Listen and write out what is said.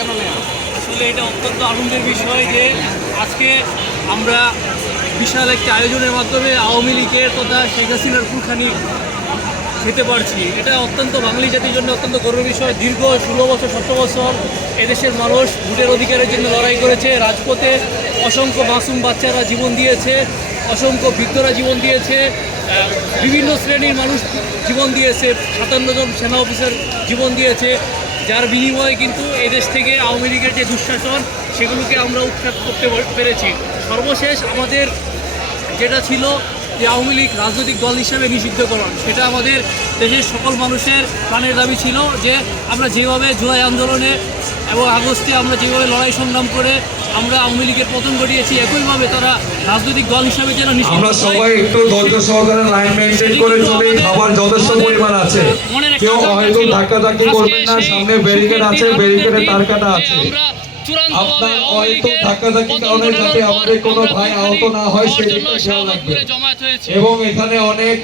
কেন নেওয়া আসলে এটা অত্যন্ত আনন্দের বিষয় যে আজকে আমরা বিশাল একটি আয়োজনের মাধ্যমে আওয়ামী লীগের তথা শেখ হাসিনার কুলখানি খেতে পারছি। এটা অত্যন্ত বাঙালি জাতির জন্য অত্যন্ত গর্বের বিষয়। দীর্ঘ ষোলো বছর, সতেরো বছর এদেশের মানুষ ভোটের অধিকারের জন্য লড়াই করেছে, রাজপথে অসংখ্য মাসুম বাচ্চারা জীবন দিয়েছে, অসংখ্য বৃদ্ধরা জীবন দিয়েছে বিভিন্ন শ্রেণির মানুষ জীবন দিয়েছে, সাতান্ন জন সেনা অফিসার জীবন দিয়েছে। যার বিনিময়ে কিন্তু এদেশ থেকে আওয়ামী লীগের যে দুঃশাসন, সেগুলোকে আমরা উৎখাত করতে পেরেছি। সর্বশেষ আমাদের যেটা ছিল যে আওয়ামী লীগ রাজনৈতিক দল হিসেবে নিষিদ্ধকরণ, সেটা আমাদের দেশের সকল মানুষের প্রাণের দাবি ছিল যে আমরা যেভাবে জুলাই আন্দোলনে এবং আগস্টে আমরা যেভাবে লড়াই সংগ্রাম করে আমরা আওয়ামী লীগের পতন ঘটিয়েছি, একইভাবে তারা রাজনৈতিক দল হিসেবে যেন আমরা সবাই একটু ধৈর্য সহকারে লাইন মেনটেন করে চলি খাবার যথেষ্ট পরিমাণ আছে। কেউ হয়তো। ধাক্কা ধাক্কি করবেন না সামনে ব্যারিকেড আছে ব্যারিকেডে তার কাটা আছে। আপনার হয়তো ধাক্কা ধাক্কি কারণে যাতে আমাদের কোনো ভাই আহত না হয় সেদিকে খেয়াল রাখবেন। এবং এখানে অনেক